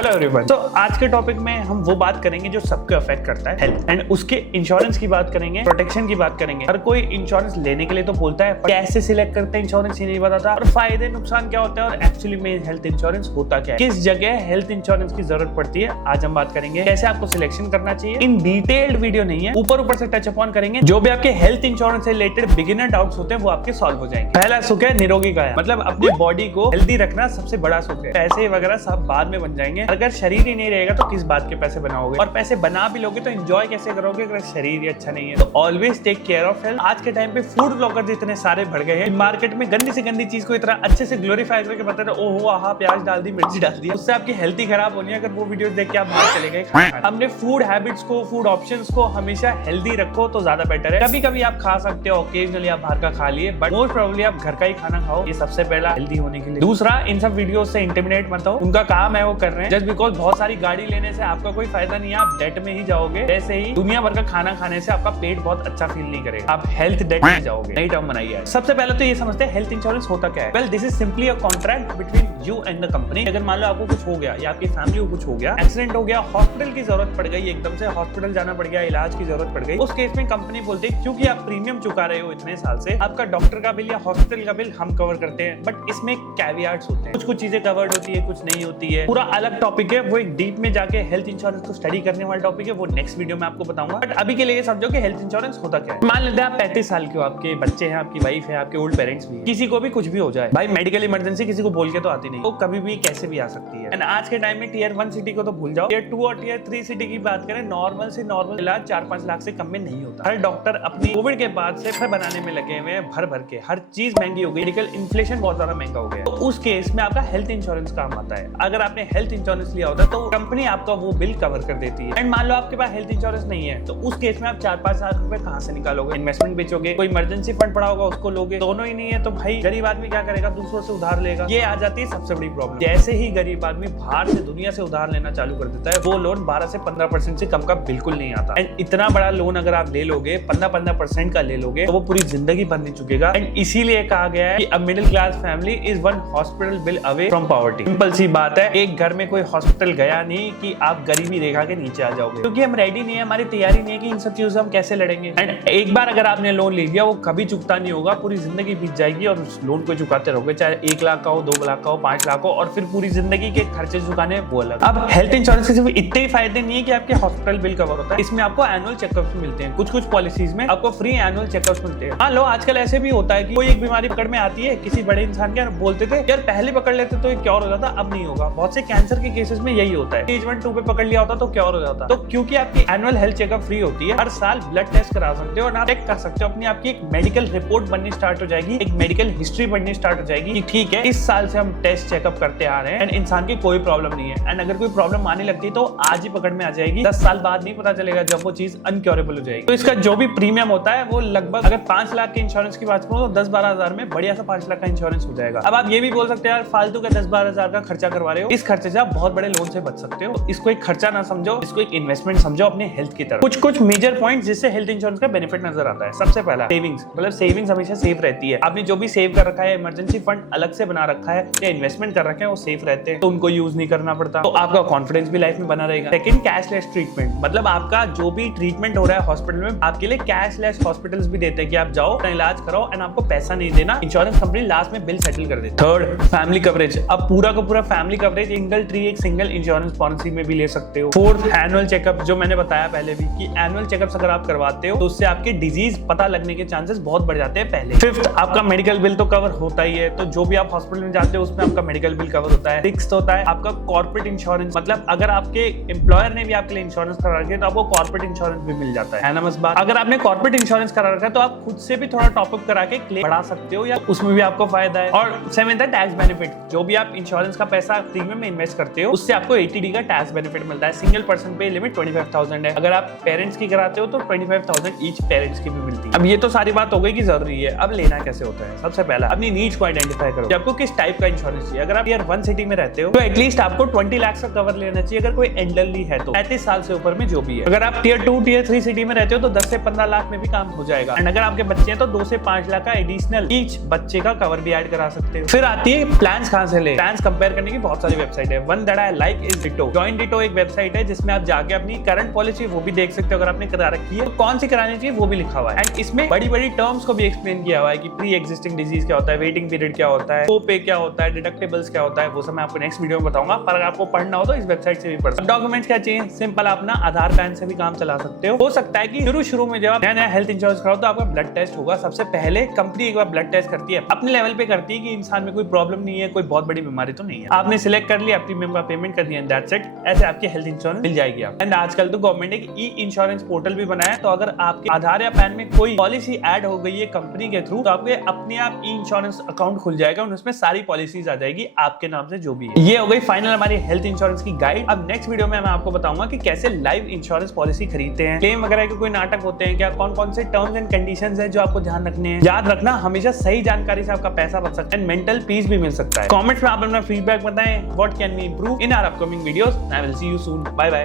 Hello everyone. तो आज के टॉपिक में हम वो बात करेंगे जो सबको अफेक्ट करता है, हेल्थ, एंड उसके इंश्योरेंस की बात करेंगे, प्रोटेक्शन की बात करेंगे। हर कोई इंश्योरेंस लेने के लिए तो बोलता है, पर कैसे सिलेक्ट करते हैं इंश्योरेंस ये नहीं बताता, और फायदे नुकसान क्या होता है, और एक्चुअली में हेल्थ इंश्योरेंस होता क्या है, किस जगह हेल्थ इंश्योरेंस की जरूरत पड़ती है। आज हम बात करेंगे कैसे आपको सिलेक्शन करना चाहिए। इन डिटेल्ड वीडियो नहीं है, ऊपर से टच अपॉन करेंगे। जो भी आपके हेल्थ इंश्योरेंस से रिलेटेड बिगिनर डाउट्स होते हैं वो आपके सॉल्व हो जाएंगे। पहला सुख है निरोगी काया, मतलब अपनी बॉडी को हेल्दी रखना सबसे बड़ा सुख है। पैसे वगैरह सब बाद में बन जाएंगे। अगर शरीर ही नहीं रहेगा तो किस बात के पैसे बनाओगे, और पैसे बना भी लोगे तो एंजॉय कैसे करोगे अगर शरीर ही अच्छा नहीं है। तो always take care of health. आज के टाइम पे फूड ब्लॉगर्स इतने सारे बढ़ गए हैं, मार्केट में गंदी से गंदी चीज को इतना अच्छे से ग्लोरीफाई करके बताते हैं, ओहो आहा प्याज डाल दी, मिर्ची डाल दी, उससे आपकी हेल्थ ही खराब होनी है। अगर वो वीडियो देख के आप बाहर चले गए। हमने फूड हैबिट्स को, फूड ऑप्शंस को हमेशा हेल्दी रखो तो ज्यादा बेटर है। कभी कभी आप खा सकते हो, ओकेजनली आप बाहर का खा लिए, बट मोस्ट प्रोबेबली आप घर का ही खाना खाओ। ये सबसे पहला हेल्दी होने के लिए। दूसरा, इन सब वीडियो से इंटिमिडेट मत हो, उनका काम है वो कर रहे हैं। जस्ट बिकॉज बहुत सारी गाड़ी लेने से आपका कोई फायदा नहीं है, आप डेट में ही जाओगे। वैसे ही दुनिया भर का खाना खाने से आपका पेट बहुत अच्छा फील नहीं करेगा, आप हेल्थ डेट में जाओगे। नई टर्म बनाई है। सबसे पहले तो ये समझते हैं हेल्थ इंश्योरेंस होता क्या है। Well, this is simply a contract between you and the company. अगर मान लो आपको कुछ हो गया या आपकी फैमिली को कुछ हो गया, एक्सीडेंट हो गया, हॉस्पिटल की जरूरत पड़ गई, एकदम से हॉस्पिटल जाना पड़ गया, इलाज की जरूरत पड़ गई, उस केस में कंपनी बोलती है क्योंकि आप प्रीमियम चुका रहे हो इतने साल से, आपका डॉक्टर का बिल या हॉस्पिटल का बिल हम कवर करते हैं। बट इसमें कैवियाट्स होते हैं, कुछ चीजें कवर्ड होती है, कुछ नहीं होती है। पूरा अलग टॉपिक है, वो एक डीप में जाके हेल्थ इंश्योरेंस को स्टडी करने वाला टॉपिक है, वो नेक्स्ट वीडियो में आपको बताऊंगा। बट अभी के लिए समझो कि हेल्थ इंश्योरेंस होता क्या है। मान लेते हैं आप 35 साल के हो, आपके बच्चे हैं, आपकी वाइफ है, आपके ओल्ड पेरेंट्स भी, किसी को भी कुछ भी हो जाए, भाई मेडिकल इमरजेंसी किसी को बोल के तो आती नहीं, वो कभी भी कैसे भी आ सकती है। एंड आज के टाइम में टियर 1 सिटी को तो भूल जाओ, टियर 2 और टियर 3 सिटी की बात करें, नॉर्मल से नॉर्मल इलाज 4-5 लाख से कम में नहीं होता। हर डॉक्टर अपनी कोविड के बाद से फिर बनाने में लगे हुए हैं, भर भर के हर चीज महंगी हो गई, मेडिकल इन्फ्लेशन बहुत ज्यादा महंगा हो गया। तो उस केस में आपका हेल्थ इंश्योरेंस काम आता है। अगर आपने हेल्थ इंश्योरेंस लिया होता है तो कंपनी आपका वो बिल कवर कर देती है। एंड मान लो आपके पास हेल्थ इंश्योरेंस नहीं है, तो उस केस में आप 4-5 लाख रुपए कहां से निकालोगे? इन्वेस्टमेंट बेचोगे, कोई इमरजेंसी फंड पड़ा होगा उसको लोगे, दोनों ही नहीं है तो भाई गरीब आदमी क्या करेगा? दूसरों से उधार लेगा। ये आ जाती है सबसे बड़ी प्रॉब्लम। जैसे ही गरीब आदमी बाहर से, दुनिया से उधार लेना चालू कर देता है, वो लोन 12 से 15% से कम का बिल्कुल नहीं आता। एंड इतना बड़ा लोन अगर आप ले लोगे, 15% का ले लोगे, तो वो पूरी जिंदगी भर नहीं चुकेगा। एंड इसीलिए कहा गया है कि a middle class family is one hospital bill away from poverty. Simple सी बात है, एक घर में कोई हॉस्पिटल गया नहीं कि आप गरीबी रेखा के नीचे आ जाओगे, क्योंकि हम रेडी नहीं है, हमारी तैयारी नहीं है कि इन सब चीजों से हम कैसे लड़ेंगे। एंड एक बार अगर आपने लोन ले लिया, वो कभी चुकता नहीं होगा, पूरी जिंदगी बीत जाएगी और उस लोन को चुकाते रहोगे, चाहे 1 लाख का हो, 2 लाख का हो, 5 लाख हो, और फिर पूरी जिंदगी के खर्चे चुकाने वो अलग। अब हेल्थ इंश्योरेंस के सिर्फ इतने ही फायदे नहीं है कि आपके हॉस्पिटल बिल कवर होता है, इसमें आपको एनुअल चेकअप्स मिलते हैं। कुछ पॉलिसीज में आपको फ्री एनुअल चेकअप्स मिलते हैं। हाँ लो, आजकल ऐसे भी होता है कि कोई एक बीमारी पकड़ में आती है किसी बड़े इंसान के, बोलते थे यार पहले पकड़ लेते तो क्योर हो जाता, अब नहीं होगा। बहुत से कैंसर के केसेस में यही होता है, स्टेज 1 2 पे पकड़ लिया होता तो क्योर हो जाता। तो क्योंकि आपकी एनुअल हेल्थ चेकअप फ्री होती है, हर साल ब्लड टेस्ट करा सकते हो और आप चेक कर सकते हो, अपनी आपकी एक मेडिकल रिपोर्ट बननी स्टार्ट हो जाएगी, एक मेडिकल हिस्ट्री बननी स्टार्ट हो जाएगी कि ठीक है इस साल से हम टेस्ट चेकअप करते आ रहे हैं एंड इंसान की कोई प्रॉब्लम नहीं है। एंड अगर कोई प्रॉब्लम आने लगती है तो आज ही पकड़ में आ जाएगी, 10 साल बाद नहीं पता चलेगा जब वो चीज अनक्योरेबल हो जाएगी। तो इसका जो भी प्रीमियम होता है वो लगभग, अगर 5 लाख के इंश्योरेंस की बात करूं तो 10-12 हजार में बढ़िया सा 5 लाख का इंश्योरेंस हो जाएगा। अब आप ये भी बोल सकते हैं यार फालतू का 10-12 हजार का खर्चा करवा रहे हो, इस खर्चे से आप बहुत बड़े लोन से बच सकते हो। इसको एक खर्चा ना समझो, इसको एक इन्वेस्टमेंट समझो अपने हेल्थ की तरफ। कुछ मेजर पॉइंट जिससे हेल्थ इंश्योरेंस का बेनिफिट नजर आता है। सबसे पहला सेविंग्स, मतलब सेविंग्स हमेशा सेफ रहती है। आपने जो भी सेव कर रखा है, इमरजेंसी फंड अलग से बना रखा है या इन्वेस्टमेंट कर रखे हैं, वो सेफ रहते हैं, तो उनको यूज नहीं करना पड़ता, तो आपका कॉन्फिडेंस भी लाइफ में बना रहेगा। सेकंड, कैशलेस ट्रीटमेंट, मतलब आपका जो भी ट्रीटमेंट हो रहा है हॉस्पिटल में, आपके लिए कैशलेस हॉस्पिटल्स भी देते हैं कि आप जाओ अपना इलाज कराओ एंड आपको पैसा नहीं देना, इंश्योरेंस कंपनी लास्ट में बिल सेटल कर देती है। थर्ड, फैमिली कवरेज, अब पूरा का पूरा फैमिली कवरेज एक सिंगल इंश्योरेंस पॉलिसी में भी ले सकते हो। फोर्थ, एनुअल चेकअप, जो मैंने बताया पहले भी कि एनुअल चेकअप्स अगर आप करवाते हो तो उससे आपके डिजीज पता लगने के चांसेस बहुत बढ़ जाते हैं पहले। फिफ्थ, आपका मेडिकल बिल तो कवर होता ही है, तो जो भी आप हॉस्पिटल में जाते हो उसमें आपका मेडिकल बिल कवर होता है। सिक्स्थ होता है आपका कॉर्पोरेट इंश्योरेंस, मतलब अगर आपके एम्प्लॉयर ने भी आपके लिए इंश्योरेंस करा रखा है तो आपको कॉर्पोरेट इंश्योरेंस भी मिल जाता है ना मस्त बात। अगर आपने कॉर्पोरेट इंश्योरेंस करा रखा है तो आप खुद से भी थोड़ा टॉपअप करा के क्लेम बढ़ा सकते हो, या उसमें भी आपको फायदा है। और सेवेंथ है टैक्स बेनिफिट, जो भी आप इंश्योरेंस का पैसा प्रीमियम में इन्वेस्ट करते हो उससे आपको 80D का टैक्स बेनिफिट मिलता है। सिंगल पर्सन पे लिमिट 25,000 है, अगर आप पेरेंट्स की कराते हो तो 25,000 ईच पेरेंट्स की भी मिलती है। अब ये तो सारी बात हो गई कि जरूरी है, अब लेना कैसे होता है। सबसे पहला अपनी नीड्स को आइडेंटिफाई करो कि आपको किस टाइप का इंश्योरेंस चाहिए। अगर आप टियर 1 सिटी में रहते हो तो एटलीस्ट आपको 20 लाख का कवर लेना चाहिए अगर कोई एल्डरली है तो, 35 साल से ऊपर में जो भी है। अगर आप टियर 2 टियर 3 सिटी में रहते हो तो 10 से 15 लाख में भी काम हो जाएगा। एंड अगर आपके बच्चे हैं तो 2 से 5 लाख का एडिशनल ईच बच्चे का कवर भी ऐड करा सकते हो। फिर आती है प्लान्स कहां से ले। प्लान्स कंपेयर करने की बहुत सारी वेबसाइट है। One that I like is ditto. Join ditto एक वेबसाइट है जिसमें आप जाके अपनी करंट पॉलिसी वो भी देख सकते हो अगर आपने करा रखी है तो कौन सी करानी चाहिए वो भी लिखा हुआ है। एंड इसमें बड़ी बड़ी टर्म्स को भी एक्सप्लेन किया हुआ है कि प्री एग्जिस्टिंग डिजीज क्या होता है, वेटिंग पीरियड क्या होता है, कोपे क्या होता है, डिडक्टेबल्स क्या होता है, वो सब मैं आपको नेक्स्ट वीडियो में बताऊंगा। पर अगर आपको पढ़ना हो तो इस वेबसाइट से भी पढ़ सकते हो। डॉक्यूमेंट्स क्या चाहिए, सिंपल अपना आधार पैन से भी काम चला सकते हो सकता है कि शुरू में जब आप नया हेल्थ इंश्योरेंस कराओ तो आपका ब्लड टेस्ट होगा। सबसे पहले कंपनी एक बार ब्लड टेस्ट करती है, अपने लेवल पे करती है कि इंसान में कोई प्रॉब्लम नहीं है, कोई बहुत बड़ी बीमारी तो नहीं है। आपने सिलेक्ट कर लिया, प्रीमियम का पेमेंट कर दिया, दैट्स इट। ऐसे आपकी हेल्थ इंश्योरेंस मिल जाएगी आप। एंड आजकल तो गवर्नमेंट एक ई इंश्योरेंस पोर्टल भी बनाया है, तो अगर आपके आधार या पैन में कोई पॉलिसी ऐड हो गई है कंपनी के थ्रू तो आपके अपने आप ई इंश्योरेंस अकाउंट खुल जाएगा और उसमें सारी पॉलिसीज आ जाएगी आपके नाम से जो भी है। ये हो गई फाइनल हमारी हेल्थ इंश्योरेंस की गाइड। अब नेक्स्ट वीडियो में मैं आपको बताऊंगा कि कैसे लाइफ इंश्योरेंस पॉलिसी खरीदते हैं, क्लेम वगैरह के कोई नाटक होते हैं क्या, कौन कौन से टर्म्स एंड कंडीशंस है जो आपको ध्यान रखने हैं। याद रखना हमेशा सही जानकारी से आपका पैसा बच सकता है, मेंटल पीस भी मिल सकता है। कमेंट्स में आप अपना फीडबैक बताएं, what can we improve in our upcoming videos. I will see you soon, bye bye.